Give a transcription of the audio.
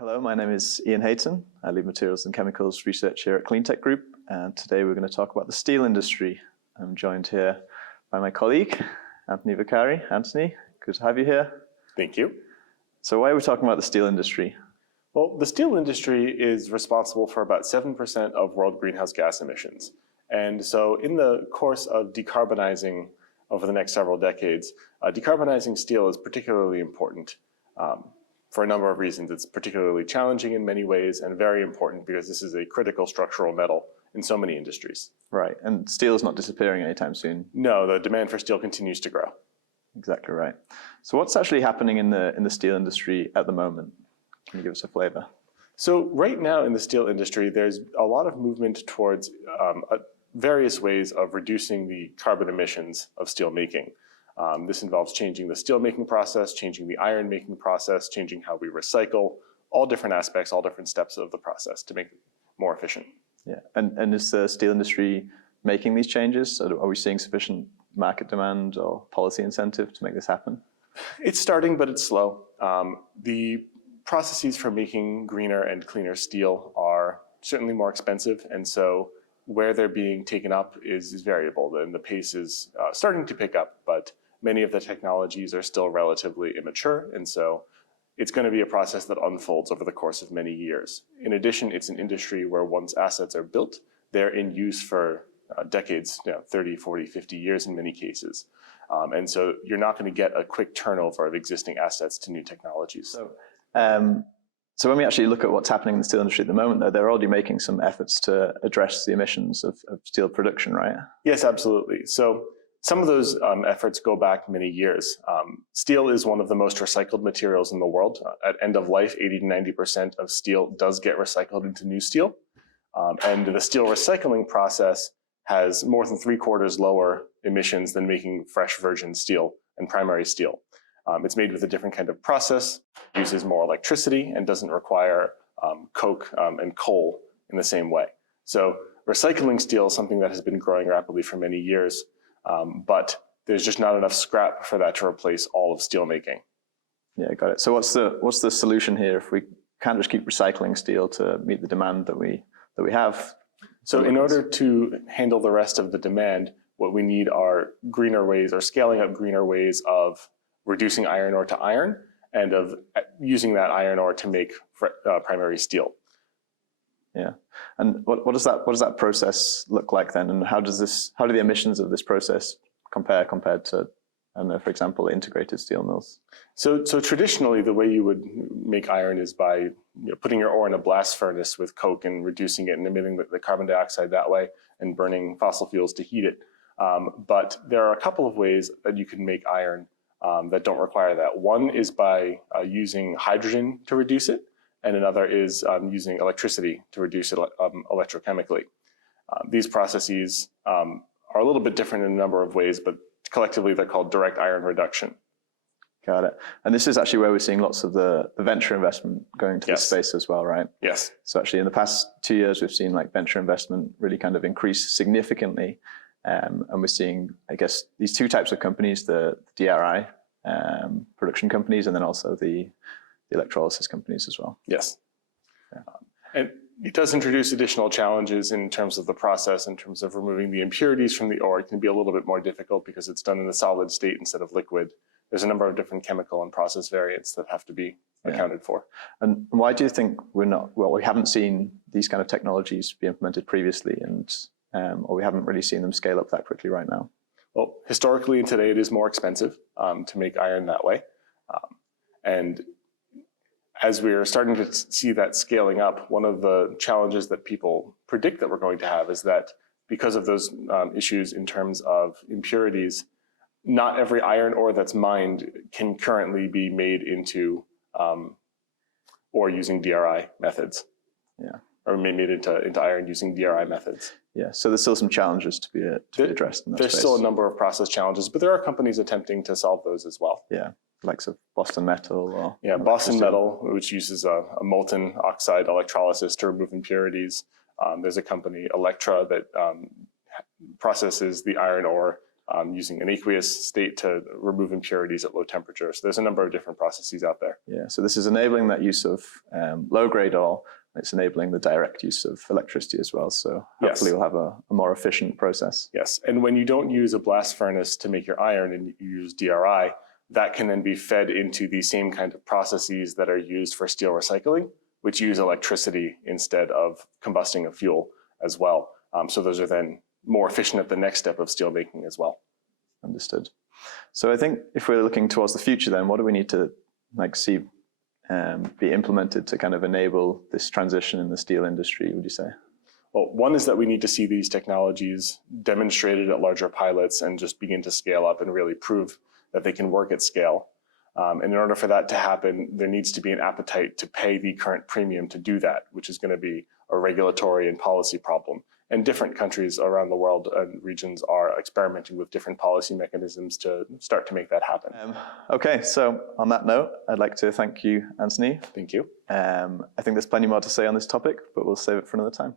Hello, my name is Ian Hayton. I lead materials and chemicals research here at Cleantech Group, and today we're going to talk about the steel industry. I'm joined here by my colleague, Anthony Vicari. Anthony, good to have you here. Thank you. So why are we talking about the steel industry? Well, the steel industry is responsible for about 7% of world greenhouse gas emissions. And so in the course of decarbonizing over the next several decades, decarbonizing steel is particularly important. For a number of reasons. It's particularly challenging in many ways and very important because this is a critical structural metal in so many industries. Right, and steel is not disappearing anytime soon. No, the demand for steel continues to grow. Exactly right. So what's actually happening in the steel industry at the moment? Can you give us a flavor? So right now in the steel industry, there's a lot of movement towards various ways of reducing the carbon emissions of steel making. This involves changing the steel making process, changing the iron making process, changing how we recycle, all different aspects, all different steps of the process to make it more efficient. Yeah, and is the steel industry making these changes? Are we seeing sufficient market demand or policy incentive to make this happen? It's starting, but it's slow. The processes for making greener and cleaner steel are certainly more expensive, and so where they're being taken up is variable, and the pace is starting to pick up, but many of the technologies are still relatively immature, and so it's going to be a process that unfolds over the course of many years. In addition, it's an industry where once assets are built, they're in use for decades, 30, 40, 50 years in many cases. And so you're not going to get a quick turnover of existing assets to new technologies. So when we actually look at what's happening in the steel industry at the moment, though, they're already making some efforts to address the emissions of steel production, right? Yes, absolutely. So some of those efforts go back many years. Steel is one of the most recycled materials in the world. At end of life, 80 to 90% of steel does get recycled into new steel. And the steel recycling process has more than 3/4 lower emissions than making fresh virgin steel and primary steel. It's made with a different kind of process, uses more electricity, and doesn't require coke and coal in the same way. So recycling steel is something that has been growing rapidly for many years. But there's just not enough scrap for that to replace all of steel making. Yeah, got it. So what's the solution here if we can't just keep recycling steel to meet the demand that we have? So in order to handle the rest of the demand, what we need are greener ways or scaling up greener ways of reducing iron ore to iron and of using that iron ore to make primary steel. Yeah, and what does that process look like then, and how do the emissions of this process compared to, I don't know, for example, integrated steel mills? So traditionally, the way you would make iron is by putting your ore in a blast furnace with coke and reducing it and emitting the carbon dioxide that way and burning fossil fuels to heat it. But there are a couple of ways that you can make iron that don't require that. One is by using hydrogen to reduce it, and another is using electricity to reduce it electrochemically. These processes are a little bit different in a number of ways, but collectively they're called direct iron reduction. Got it. And this is actually where we're seeing lots of the venture investment going to this space as well, right? Yes. So actually in the past 2 years, we've seen like venture investment really kind of increase significantly. And we're seeing, I guess, these two types of companies, the DRI production companies, and then also the electrolysis companies as well. Yes. Yeah. And it does introduce additional challenges in terms of the process, in terms of removing the impurities from the ore. It can be a little bit more difficult because it's done in a solid state instead of liquid. There's a number of different chemical and process variants that have to be accounted for. And why do you think we haven't seen these kind of technologies be implemented previously, and or we haven't really seen them scale up that quickly right now? Well, historically and today it is more expensive to make iron that way. And as we're starting to see that scaling up, one of the challenges that people predict that we're going to have is that because of those issues in terms of impurities, not every iron ore that's mined can currently be made into ore using DRI methods. Yeah. Or made into iron using DRI methods. Yeah, so there's still some challenges to be addressed in that There's space. still a number of process challenges, but there are companies attempting to solve those as well. Yeah, likes of Boston Metal or... Yeah, Boston Metal, which uses a molten oxide electrolysis to remove impurities. There's a company, Electra, that processes the iron ore using an aqueous state to remove impurities at low temperature. So there's a number of different processes out there. Yeah, so this is enabling that use of low-grade ore. It's enabling the direct use of electricity as well. So hopefully we'll have a more efficient process. Yes, and when you don't use a blast furnace to make your iron and you use DRI, that can then be fed into the same kind of processes that are used for steel recycling, which use electricity instead of combusting of fuel as well. So those are then more efficient at the next step of steel making as well. Understood. So I think if we're looking towards the future, then what do we need to see be implemented to kind of enable this transition in the steel industry, would you say? Well, one is that we need to see these technologies demonstrated at larger pilots and just begin to scale up and really prove that they can work at scale. And in order for that to happen, there needs to be an appetite to pay the current premium to do that, which is going to be a regulatory and policy problem. And different countries around the world and regions are experimenting with different policy mechanisms to start to make that happen. Okay, so on that note, I'd like to thank you, Anthony. Thank you. I think there's plenty more to say on this topic, but we'll save it for another time.